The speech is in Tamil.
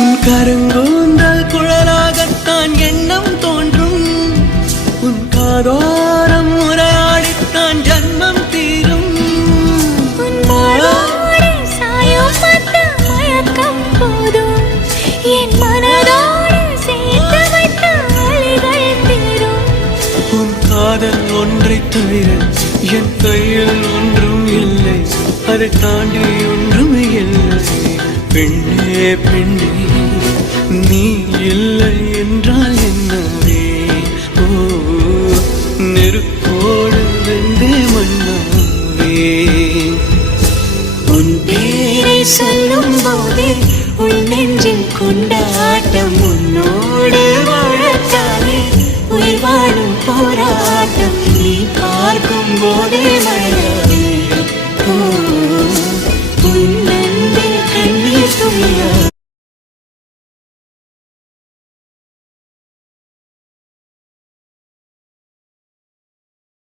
உன் கருங்கூந்தல் குழலாகத்தான் எண்ணம் தோன்றும். உன் காதோரம் உரையாடித்தான் ஜன்மம் தீரும். என் மனதோடு சேர்த்து வைத்த வழிகள் தீரும். உன் காதல் ஒன்றை தவிர என் கையில் ஒன்றும் இல்லை, அதை தாண்டி ஒன்றும் இல்லை. பெண்ணே பெண்ணே நீ இல்லை என்றால் என்னவே? ஓ நெருப்போடு வெந்தே மண்ணாவே. உன் பேரை சொல்லும் போதே உள் நெஞ்சில் கொண்டாட்டம். உன்னோடு வாழத்தானே உயிர் வாழும் போராட்டம். நீ பார்க்கும் போதே மழை